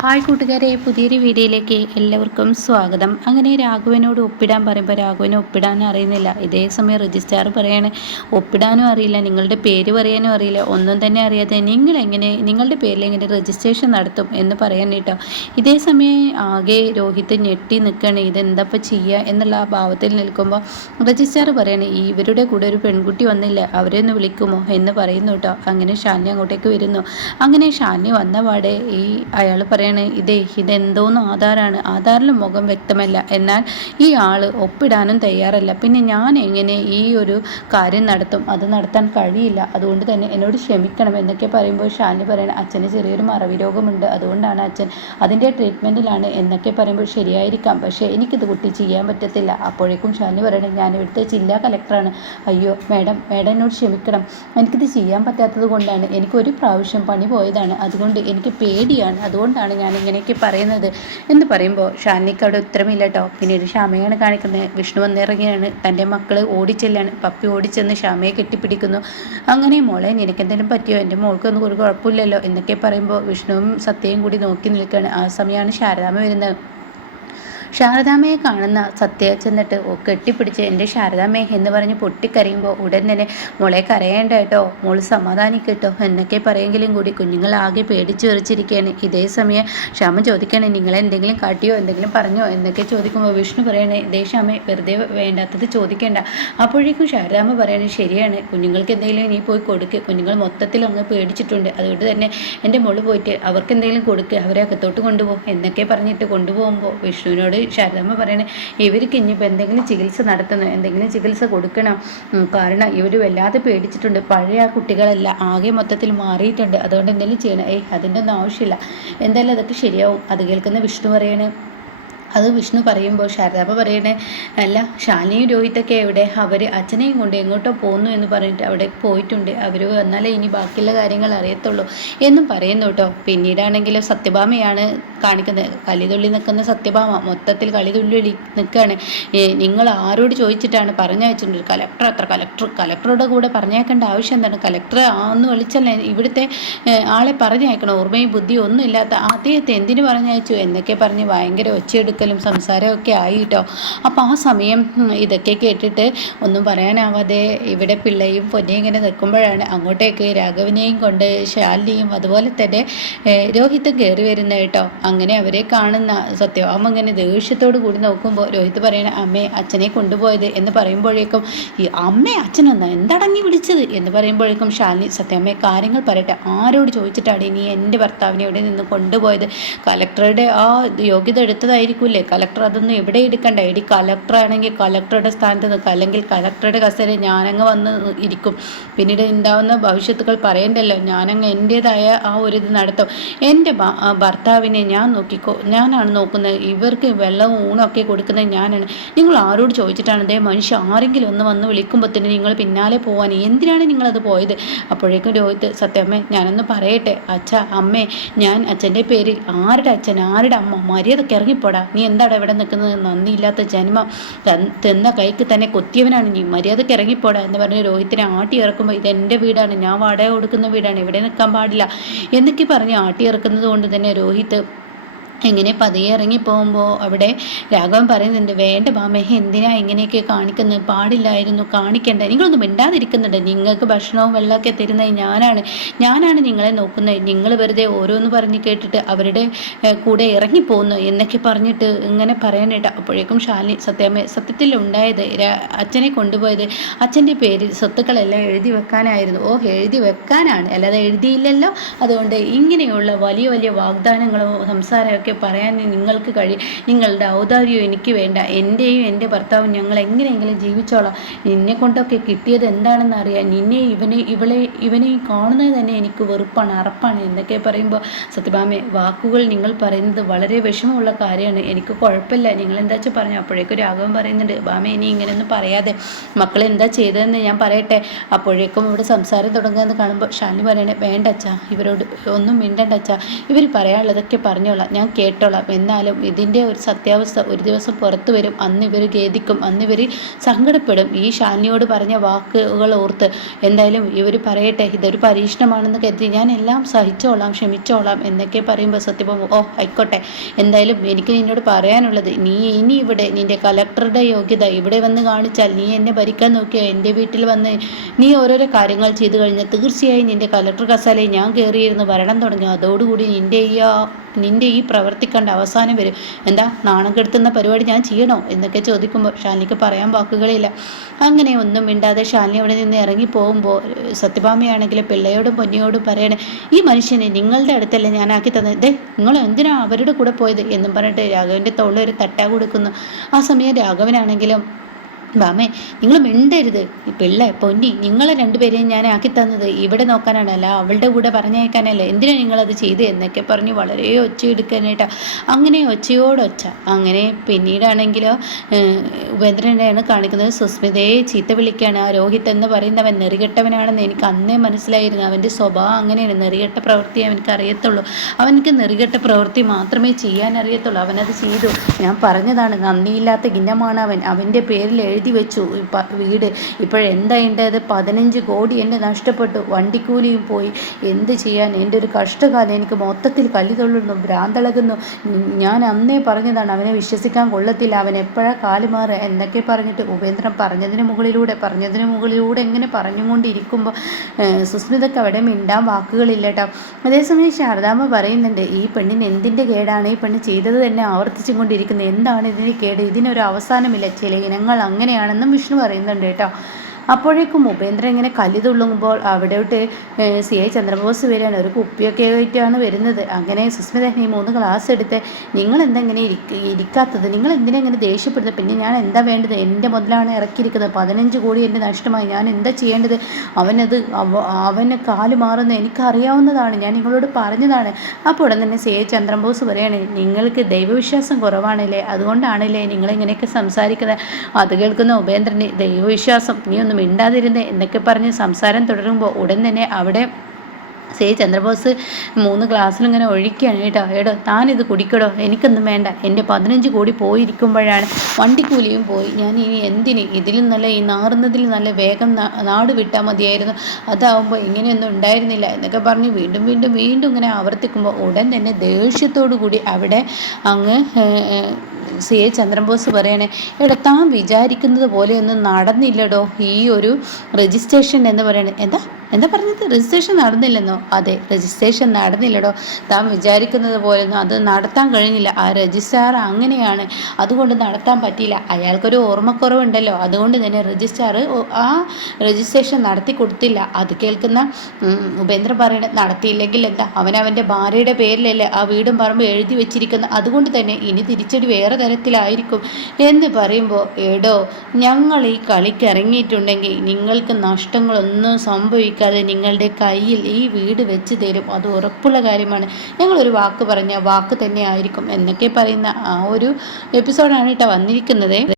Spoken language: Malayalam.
ഹായ് കൂട്ടുകാരെ പുതിയൊരു വീഡിയോയിലേക്ക് എല്ലാവർക്കും സ്വാഗതം. അങ്ങനെ രാഘവനോട് ഒപ്പിടാൻ പറയുമ്പോൾ രാഘവന് ഒപ്പിടാനും അറിയുന്നില്ല. ഇതേ സമയം രജിസ്ട്രാർ പറയാണ് ഒപ്പിടാനും അറിയില്ല നിങ്ങളുടെ പേര് പറയാനും അറിയില്ല ഒന്നും തന്നെ അറിയാതെ നിങ്ങൾ എങ്ങനെ നിങ്ങളുടെ പേരിൽ എങ്ങനെ രജിസ്ട്രേഷൻ നടത്തും എന്ന് പറയാൻ കേട്ടോ. ഇതേ സമയം ആകെ രോഹിത് ഞെട്ടി നിൽക്കുകയാണ് ഇതെന്തപ്പോൾ ചെയ്യുക എന്നുള്ള ഭാവത്തിൽ നിൽക്കുമ്പോൾ രജിസ്ട്രാർ പറയാണ് ഇവരുടെ കൂടെ ഒരു പെൺകുട്ടി വന്നില്ല അവരെ ഒന്ന് വിളിക്കുമോ? എന്ന് പറയുന്നു കേട്ടോ. അങ്ങനെ ഷാനി അങ്ങോട്ടേക്ക് വരുന്നു. അങ്ങനെ ഷാനി വന്ന പാടെ ഈ അയാൾ പറയാണ് ഇതേ ഇതെന്തോന്ന് ആധാറാണ് ആധാറിൽ മുഖം വ്യക്തമല്ല. എന്നാൽ ഈ ആൾ ഒപ്പിടാനും തയ്യാറല്ല. പിന്നെ ഞാൻ എങ്ങനെ ഈ ഒരു കാര്യം നടത്തും? അത് നടത്താൻ കഴിയില്ല. അതുകൊണ്ട് തന്നെ എന്നോട് ക്ഷമിക്കണം. എന്നൊക്കെ പറയുമ്പോൾ ഷാനി പറയണം അച്ഛന് ചെറിയൊരു മറവി രോഗമുണ്ട്. അതുകൊണ്ടാണ് അച്ഛൻ അതിന്റെ ട്രീറ്റ്മെന്റിലാണ്. എന്നൊക്കെ പറയുമ്പോൾ ശരിയായിരിക്കാം. പക്ഷേ എനിക്കിത് കുട്ടി ചെയ്യാൻ പറ്റത്തില്ല. അപ്പോഴേക്കും ഷാനി പറയണം ഞാൻ ഇവിടുത്തെ ജില്ലാ കലക്ടറാണ്. അയ്യോ മാഡം മാഡം എന്നോട് ക്ഷമിക്കണം. എനിക്കിത് ചെയ്യാൻ പറ്റാത്തത് കൊണ്ടാണ്. എനിക്കൊരു പ്രാവശ്യം പണി പോയതാണ്. അതുകൊണ്ട് എനിക്ക് പേടിയാണ്. അതുകൊണ്ടാണ് ഞാൻ ഇങ്ങനെയൊക്കെ പറയുന്നത്. എന്ന് പറയുമ്പോൾ ഷാനിക്ക് അവിടെ ഉത്തരമില്ല കേട്ടോ പിന്നീട് ഷാമയാണ് കാണിക്കുന്നത്. വിഷ്ണു വന്നിറങ്ങിയാണ് തന്റെ മക്കൾ ഓടിച്ചെല്ലാണ്. പപ്പി ഓടിച്ചെന്ന് ഷാമയെ കെട്ടിപ്പിടിക്കുന്നു. അങ്ങനെ മോളെ നിനക്കെന്തെങ്കിലും പറ്റിയോ? എന്റെ മോൾക്കൊന്നും ഒരു കുഴപ്പമില്ലല്ലോ. എന്നൊക്കെ പറയുമ്പോൾ വിഷ്ണുവും സത്യയും കൂടി നോക്കി നിൽക്കുകയാണ്. ആ സമയമാണ് ശാരദാമ്മ വരുന്നത്. ശാരദാമ്മയെ കാണുന്ന സത്യ ചെന്നിട്ട് കെട്ടിപ്പിടിച്ച് എന്റെ ശാരദാമ്മയെ എന്ന് പറഞ്ഞ് പൊട്ടിക്കരയുമ്പോൾ ഉടൻ തന്നെ മോളെ കരയേണ്ട കേട്ടോ മോൾ സമാധാനിക്കട്ടോ എന്നൊക്കെ പറയെങ്കിലും കൂടി കുഞ്ഞുങ്ങൾ ആകെ പേടിച്ച് വെറിച്ചിരിക്കുകയാണ്. ഇതേ സമയം ക്ഷമ ചോദിക്കണേ നിങ്ങൾ എന്തെങ്കിലും കാട്ടിയോ എന്തെങ്കിലും പറഞ്ഞോ? എന്നൊക്കെ ചോദിക്കുമ്പോൾ വിഷ്ണു പറയണേ ഇതേ ക്ഷമ വെറുതെ വേണ്ടാത്തത് ചോദിക്കേണ്ട. അപ്പോഴേക്കും ശാരദാമ്മ പറയണേ ശരിയാണ് കുഞ്ഞുങ്ങൾക്ക് എന്തെങ്കിലും നീ പോയി കൊടുക്കുക കുഞ്ഞുങ്ങൾ മൊത്തത്തിൽ അങ്ങ് പേടിച്ചിട്ടുണ്ട്. അതുകൊണ്ട് തന്നെ എന്റെ മോൾ പോയിട്ട് അവർക്ക് എന്തെങ്കിലും കൊടുക്കുക അവരെ അകത്തോട്ട് കൊണ്ടുപോകും എന്നൊക്കെ പറഞ്ഞിട്ട് കൊണ്ടുപോകുമ്പോൾ വിഷ്ണുവിനോട് ശാരദമ്മ പറയണേ ഇവർക്ക് ഇനിയിപ്പോൾ എന്തെങ്കിലും ചികിത്സ നടത്തണം എന്തെങ്കിലും ചികിത്സ കൊടുക്കണം. കാരണം ഇവർ വല്ലാതെ പേടിച്ചിട്ടുണ്ട്. പഴയ ആ കുട്ടികളല്ല ആകെ മൊത്തത്തിൽ മാറിയിട്ടുണ്ട്. അതുകൊണ്ട് എന്തെങ്കിലും ചെയ്യണം. ഏയ് അതിന്റെ ഒന്നും ആവശ്യമില്ല. എന്തായാലും അതൊക്കെ ശരിയാവും. അത് കേൾക്കുന്ന വിഷ്ണു പറയണേ അത് വിഷ്ണു പറയുമ്പോൾ ശാരദാമ്മ പറയണേ അല്ല ശാലിനിയും രോഹിതൊക്കെ എവിടെ? അവർ അച്ഛനെയും കൊണ്ട് എങ്ങോട്ടോ പോന്നു എന്ന് പറഞ്ഞിട്ട് അവിടെ പോയിട്ടുണ്ട്. അവർ വന്നാലേ ഇനി ബാക്കിയുള്ള കാര്യങ്ങൾ അറിയത്തുള്ളൂ എന്നും പറയുന്നു കേട്ടോ. പിന്നീടാണെങ്കിലും സത്യഭാമയാണ് കാണിക്കുന്നത്. കലിതുള്ളി നിൽക്കുന്ന സത്യഭാമ മൊത്തത്തിൽ കളിതുള്ളി നിൽക്കുകയാണ്. നിങ്ങൾ ആരോട് ചോദിച്ചിട്ടാണ് പറഞ്ഞയച്ചിട്ടുണ്ട് കലക്ടർ അത്ര കലക്ടർ കലക്ടറുടെ കൂടെ പറഞ്ഞേക്കേണ്ട ആവശ്യം എന്താണ്? കലക്ടർ ഒന്ന് വിളിച്ചല്ല? ഇവിടുത്തെ ആളെ പറഞ്ഞയക്കണം? ഓർമ്മയും ബുദ്ധിയും ഒന്നും ഇല്ലാത്ത അദ്ദേഹത്തെ എന്തിനു പറഞ്ഞയച്ചു? എന്നൊക്കെ പറഞ്ഞ് ഭയങ്കര ഒച്ചയെടുക്കൽ കളിക്കലും സംസാരമൊക്കെ ആയി കേട്ടോ അപ്പോൾ ആ സമയം ഇതൊക്കെ കേട്ടിട്ട് ഒന്നും പറയാനാവാതെ ഇവിടെ പിള്ളയും പൊന്നയും ഇങ്ങനെ നിൽക്കുമ്പോഴാണ് അങ്ങോട്ടേക്ക് രാഘവനെയും കൊണ്ട് ശാലിനിയും അതുപോലെ തന്നെ രോഹിത്തും കയറി വരുന്ന കേട്ടോ അങ്ങനെ അവരെ കാണുന്ന സത്യഭാമ ഇങ്ങനെ ദേഷ്യത്തോട് കൂടി നോക്കുമ്പോൾ രോഹിത്ത് പറയണ അമ്മേ അച്ഛനെ കൊണ്ടുപോയത് എന്ന് പറയുമ്പോഴേക്കും ഈ അമ്മേ അച്ഛനൊന്ന് എന്തടങ്ങി വിളിച്ചത്? എന്ന് പറയുമ്പോഴേക്കും ശാലിനി സത്യമ്മ കാര്യങ്ങൾ പറയട്ടെ. ആരോട് ചോദിച്ചിട്ടാണ് ഇനി എന്റെ ഭർത്താവിനെ ഇവിടെ നിന്ന് കൊണ്ടുപോയത്? കലക്ടറുടെ ആ യോഗ്യത എടുത്തതായിരിക്കില്ലേ ഇല്ലേ കലക്ടർ അതൊന്നും എവിടെ എടുക്കണ്ട? എടി കലക്ടർ ആണെങ്കിൽ കലക്ടറുടെ സ്ഥാനത്ത് നിൽക്കുക അല്ലെങ്കിൽ കലക്ടറുടെ കസേര ഞാനങ്ങ് വന്ന് ഇരിക്കും. പിന്നീട് ഉണ്ടാവുന്ന ഭവിഷ്യത്തുകൾ പറയണ്ടല്ലോ. ഞാനങ്ങ് എന്റേതായ ആ ഒരു ഇത് നടത്തും. എന്റെ ഭർത്താവിനെ ഞാൻ നോക്കിക്കോ. ഞാനാണ് നോക്കുന്നത്. ഇവർക്ക് വെള്ളവും ഊണൊക്കെ കൊടുക്കുന്നത് ഞാനാണ്. നിങ്ങൾ ആരോട് ചോദിച്ചിട്ടാണ്? അതേ മനുഷ്യ ആരെങ്കിലും ഒന്ന് വന്ന് വിളിക്കുമ്പോൾ തന്നെ നിങ്ങൾ പിന്നാലെ പോകാൻ എന്തിനാണ് നിങ്ങളത് പോയത്? അപ്പോഴേക്കും രോഹിത് സത്യമ്മേ ഞാനൊന്ന് പറയട്ടെ. അച്ഛ അമ്മേ ഞാൻ അച്ഛന്റെ പേരിൽ ആരുടെ അച്ഛൻ ആരുടെ അമ്മ? മര്യാദയ്ക്ക് ഇറങ്ങിപ്പോടാ. നീ എന്താണ് ഇവിടെ നിൽക്കുന്നത്? നന്ദിയില്ലാത്ത ജന്മം. തന്ന കൈക്ക് തന്നെ കൊത്തിയവനാണ് നീ. മര്യാദയ്ക്ക് ഇറങ്ങിപ്പോടാ എന്ന് പറഞ്ഞ് രോഹിത്തിനെ ആട്ടി ഇറക്കുമ്പോൾ ഇത് എന്റെ വീടാണ്. ഞാൻ വാടക കൊടുക്കുന്ന വീടാണ്. ഇവിടെ നിൽക്കാൻ പാടില്ല? എന്നൊക്കെ പറഞ്ഞ് ആട്ടി ഇറക്കുന്നത് കൊണ്ട് തന്നെ രോഹിത്ത് ഇങ്ങനെ പതിയെ ഇറങ്ങി പോകുമ്പോൾ അവിടെ രാഘവൻ പറയുന്നുണ്ട് വേണ്ട ബാമേ എന്തിനാ ഇങ്ങനെയൊക്കെ കാണിക്കുന്നത്? പാടില്ലായിരുന്നു കാണിക്കേണ്ട. നിങ്ങളൊന്നും മിണ്ടാതിരിക്കുന്നുണ്ട്. നിങ്ങൾക്ക് ഭക്ഷണവും വെള്ളമൊക്കെ തരുന്നത് ഞാനാണ്. ഞാനാണ് നിങ്ങളെ നോക്കുന്നത്. നിങ്ങൾ വെറുതെ ഓരോന്ന് പറഞ്ഞ് കേട്ടിട്ട് അവരുടെ കൂടെ ഇറങ്ങിപ്പോകുന്നു എന്നൊക്കെ പറഞ്ഞിട്ട് ഇങ്ങനെ പറയാനായിട്ട് അപ്പോഴേക്കും ഷാലി സത്യമേ സത്യത്തിൽ ഉണ്ടായത് അച്ഛനെ കൊണ്ടുപോയത് അച്ഛന്റെ പേര് സ്വത്തുക്കളെല്ലാം എഴുതി വെക്കാനായിരുന്നു. ഓ എഴുതി വെക്കാനാണ്. അല്ലാതെ എഴുതിയില്ലല്ലോ. അതുകൊണ്ട് ഇങ്ങനെയുള്ള വലിയ വലിയ വാഗ്ദാനങ്ങളോ സംസാരമൊക്കെ ഒക്കെ പറയാൻ നിങ്ങൾക്ക് കഴിയും നിങ്ങളുടെ ഔദാര്യം എനിക്ക് വേണ്ട. എന്റെയും എന്റെ ഭർത്താവും ഞങ്ങൾ എങ്ങനെയെങ്കിലും ജീവിച്ചോളാം. നിന്നെ കൊണ്ടൊക്കെ കിട്ടിയത് എന്താണെന്ന് അറിയാം നിന്നെ ഇവനെ ഇവളെ ഇവനെ കാണുന്നത് തന്നെ എനിക്ക് വെറുപ്പാണ് അറപ്പാണ് എന്നൊക്കെ പറയുമ്പോൾ സത്യഭാമേ വാക്കുകൾ നിങ്ങൾ പറയുന്നത് വളരെ വിഷമമുള്ള കാര്യമാണ്. എനിക്ക് കുഴപ്പമില്ല. നിങ്ങൾ എന്താ വെച്ചാൽ പറഞ്ഞു അപ്പോഴേക്കും രാഘവൻ പറയുന്നുണ്ട്. ഭാമേ ഇനി ഇങ്ങനെയൊന്നും പറയാതെ. മക്കൾ എന്താ ചെയ്തതെന്ന് ഞാൻ പറയട്ടെ. അപ്പോഴേക്കും ഇവിടെ സംസാരം തുടങ്ങുന്നത് കാണുമ്പോൾ ഷാനി പറയണേ വേണ്ട അച്ഛാ ഇവരോട് ഒന്നും മിണ്ടണ്ട അച്ഛാ ഇവർ പറയാനുള്ളതൊക്കെ പറഞ്ഞോളാം. ഞാൻ കേട്ടോളാം. എന്നാലും ഇതിന്റെ ഒരു സത്യാവസ്ഥ ഒരു ദിവസം പുറത്തു വരും. അന്ന് ഇവർ ഖേദിക്കും. അന്ന് ഇവർ സങ്കടപ്പെടും. ഈ ഷാനിയോട് പറഞ്ഞ വാക്കുകൾ ഓർത്ത് എന്തായാലും ഇവർ പറയട്ടെ ഇതൊരു പരീക്ഷണമാണെന്ന് കരുതി ഞാൻ എല്ലാം സഹിച്ചോളാം ക്ഷമിച്ചോളാം എന്നൊക്കെ പറയുമ്പോൾ സത്യഭാമ ഓ ആയിക്കോട്ടെ. എന്തായാലും എനിക്ക് നിന്നോട് പറയാനുള്ളത് നീ ഇനി ഇവിടെ നിന്റെ കലക്ടറുടെ യോഗ്യത ഇവിടെ വന്ന് കാണിച്ചാൽ നീ എന്നെ ഭരിക്കാൻ നോക്കിയോ എന്റെ വീട്ടിൽ വന്ന് നീ ഓരോരോ കാര്യങ്ങൾ ചെയ്തു കഴിഞ്ഞാൽ തീർച്ചയായും നിന്റെ കലക്ടർ കസാലയിൽ ഞാൻ കയറിയിരുന്ന് ഭരണം തുടങ്ങി. അതോടുകൂടി നിന്റെ ഈ നിന്റെ ഈ പ്രവൃത്തി കണ്ട് അവസാനം വരും. എന്താ നാണം കെടുത്തുന്ന പരിപാടി ഞാൻ ചെയ്യണോ? എന്നൊക്കെ ചോദിക്കുമ്പോൾ ഷാലിനിക്ക് പറയാൻ വാക്കുകളില്ല. അങ്ങനെ ഒന്നും മിണ്ടാതെ ഷാലിനി അവിടെ നിന്ന് ഇറങ്ങി പോകുമ്പോൾ സത്യഭാമയാണെങ്കിൽ പിള്ളയോടും പൊന്നിയോടും പറയണേ ഈ മനുഷ്യനെ നിങ്ങളുടെ അടുത്തല്ലേ ഞാൻ ആക്കി തന്നത്? ദേ നിങ്ങൾ എന്തിനാണ് അവരുടെ കൂടെ പോയത്? എന്നും പറഞ്ഞിട്ട് രാഘവന്റെ ഒരു തട്ടാ കൊടുക്കുന്നു. ആ സമയം രാഘവനാണെങ്കിലും ബാമേ നിങ്ങൾ മിണ്ടരുത്. ഈ പിള്ള പൊന്നി നിങ്ങളെ രണ്ടുപേരെയും ഞാൻ ആക്കി തന്നത് ഇവിടെ നോക്കാനാണല്ല അവളുടെ കൂടെ പറഞ്ഞേക്കാനല്ല എന്തിനാണ് നിങ്ങളത് ചെയ്ത് എന്നൊക്കെ പറഞ്ഞ് വളരെ ഒച്ചയെടുക്കാനായിട്ടാ അങ്ങനെ ഒച്ചയോടൊച്ച. അങ്ങനെ പിന്നീടാണെങ്കിലോ ഉപേന്ദ്രനെയാണ് കാണിക്കുന്നത്. സുസ്മിതയെ ചീത്ത വിളിക്കുകയാണ് ആ രോഹിത് എന്ന് പറയുന്നവൻ നെറികെട്ടവനാണെന്ന് എനിക്ക് അന്നേ മനസ്സിലായിരുന്നു. അവന്റെ സ്വഭാവം അങ്ങനെയാണ്. നെറികെട്ട പ്രവൃത്തി അവനക്ക് അറിയത്തുള്ളൂ. അവനക്ക് നെറികെട്ട പ്രവൃത്തി മാത്രമേ ചെയ്യാൻ അറിയത്തുള്ളൂ അവനത് ചെയ്തു. ഞാൻ പറഞ്ഞതാണ് നന്ദിയില്ലാത്ത ഗിന്നമാണ് അവൻ. അവന്റെ പേരിൽ എഴുതി വെച്ചു. വീട് ഇപ്പോഴെന്താ പതിനഞ്ച് കോടി എന്റെ നഷ്ടപ്പെട്ടു. വണ്ടിക്കൂലിയും പോയി. എന്ത് ചെയ്യാൻ? എന്റെ ഒരു കഷ്ടകാലം എനിക്ക് മൊത്തത്തിൽ കല്ലി തൊള്ളുന്നു ഭ്രാന്തളകുന്നു. ഞാൻ അന്നേ പറഞ്ഞതാണ് അവനെ വിശ്വസിക്കാൻ കൊള്ളത്തില്ല. അവൻ എപ്പോഴാണ് കാലുമാറുക എന്നൊക്കെ പറഞ്ഞിട്ട് ഉപേന്ദ്രൻ പറഞ്ഞതിന് മുകളിലൂടെ പറഞ്ഞതിന് മുകളിലൂടെ എങ്ങനെ പറഞ്ഞുകൊണ്ടിരിക്കുമ്പോൾ സുസ്മിതക്ക് അവിടെ മിണ്ടാൻ വാക്കുകളില്ല കേട്ടോ അതേസമയം ശാരദാമ്മ പറയുന്നുണ്ട് ഈ പെണ്ണിന് എന്തിന്റെ കേടാണ്? ഈ പെണ്ണ് ചെയ്തത് തന്നെ ആവർത്തിച്ചും കൊണ്ടിരിക്കുന്നത് എന്താണ് ഇതിന് കേട്? ഇതിനൊരു അവസാനമില്ല. ചില ഇനങ്ങൾ അങ്ങനെ തന്നെയാണെന്നും വിഷ്ണു പറയുന്നുണ്ട് കേട്ടോ. അപ്പോഴേക്കും ഉപേന്ദ്രൻ ഇങ്ങനെ കല്ലി തുള്ളുമ്പോൾ അവിടോട്ട് സി ഐ ചന്ദ്രബോസ് വരികയാണ്. ഒരു കുപ്പിയൊക്കെ ആയിട്ടാണ് വരുന്നത്. അങ്ങനെ സുസ്മിത നീ മൂന്ന് ക്ലാസ് എടുത്ത്. നിങ്ങൾ എന്തെങ്ങനെ ഇരിക്കാത്തത്? നിങ്ങൾ എന്തിനെ ഇങ്ങനെ ദേഷ്യപ്പെടുന്നത്? പിന്നെ ഞാൻ എന്താ വേണ്ടത്? എന്റെ മുതലാണ് ഇറക്കിയിരിക്കുന്നത്. പതിനഞ്ച് കോടി എന്റെ നഷ്ടമായി. ഞാൻ എന്താ ചെയ്യേണ്ടത്? അവനത് അവന് കാൽ മാറുന്ന എനിക്കറിയാവുന്നതാണ്. ഞാൻ നിങ്ങളോട് പറഞ്ഞതാണ്. അപ്പോൾ ഉടൻ തന്നെ സി ഐ ചന്ദ്രബോസ് പറയുകയാണ് നിങ്ങൾക്ക് ദൈവവിശ്വാസം കുറവാണല്ലേ? അതുകൊണ്ടാണല്ലേ നിങ്ങളിങ്ങനെയൊക്കെ സംസാരിക്കുന്നത്? അത് കേൾക്കുന്ന ഉപേന്ദ്രന് ദൈവവിശ്വാസം? നീ ഒന്ന് മിണ്ടാതിരുന്നേ എന്നൊക്കെ പറഞ്ഞ് സംസാരം തുടരുമ്പോൾ ഉടൻ തന്നെ അവിടെ സേ ചന്ദ്രബോസ് മൂന്ന് ഗ്ലാസ്സിലിങ്ങനെ ഇങ്ങനെ ഒഴിക്കുകയാണ് കേട്ടോ. എടോ താനിത് കുടിക്കടോ. എനിക്കൊന്നും വേണ്ട. എന്റെ പതിനഞ്ച് കോടി പോയിരിക്കുമ്പോഴാണ് വണ്ടിക്കൂലിയും പോയി. ഞാൻ ഇനി എന്തിന് ഇതിലും നല്ല ഈ നാറുന്നതിൽ നല്ല വേഗം നാട് വിട്ടാൽ മതിയായിരുന്നു. അതാവുമ്പോൾ ഇങ്ങനെയൊന്നും ഉണ്ടായിരുന്നില്ല എന്നൊക്കെ പറഞ്ഞ് വീണ്ടും വീണ്ടും വീണ്ടും ഇങ്ങനെ ആവർത്തിക്കുമ്പോൾ ഉടൻ തന്നെ ദേഷ്യത്തോടു കൂടി അവിടെ അങ്ങ് സി എ ചന്ദ്രബോസ് പറയണേ എടാ താൻ വിചാരിക്കുന്നത് പോലെയൊന്നും നടന്നില്ലടോ ഈ ഒരു രജിസ്ട്രേഷൻ എന്ന് പറയണേ. എന്താ? എന്താ പറഞ്ഞത്? രജിസ്ട്രേഷൻ നടന്നില്ലെന്നോ? അതെ രജിസ്ട്രേഷൻ നടന്നില്ലടോ. താൻ വിചാരിക്കുന്നത് പോലെയൊന്നും അത് നടത്താൻ കഴിഞ്ഞില്ല. ആ രജിസ്ട്രാർ അങ്ങനെയാണ്. അതുകൊണ്ട് നടത്താൻ പറ്റിയില്ല. അയാൾക്കൊരു ഓർമ്മക്കുറവുണ്ടല്ലോ. അതുകൊണ്ട് തന്നെ രജിസ്ട്രാർ ആ രജിസ്ട്രേഷൻ നടത്തി കൊടുത്തില്ല. അത് കേൾക്കുന്ന ഉപേന്ദ്രൻ പറയണ നടത്തിയില്ലെങ്കിൽ എന്താ? അവൻ അവന്റെ ഭാര്യയുടെ പേരിലല്ലേ ആ വീടും പറമ്പും എഴുതി വെച്ചിരിക്കുന്നത്. അതുകൊണ്ട് തന്നെ ഇനി തിരിച്ചടി വേറെ തരത്തിലായിരിക്കും എന്ന് പറയുമ്പോൾ എടോ ഞങ്ങൾ ഈ കളിക്കിറങ്ങിയിട്ടുണ്ടെങ്കിൽ നിങ്ങൾക്ക് നഷ്ടങ്ങളൊന്നും സംഭവിക്കും ചോദിക്കാതെ നിങ്ങളുടെ കയ്യിൽ ഈ വീട് വെച്ച് തരും. അത് ഉറപ്പുള്ള കാര്യമാണ്. ഞങ്ങളൊരു വാക്ക് പറഞ്ഞ വാക്ക് തന്നെ ആയിരിക്കും എന്നൊക്കെ പറയുന്ന ആ ഒരു എപ്പിസോഡാണ് കേട്ടോ വന്നിരിക്കുന്നത്.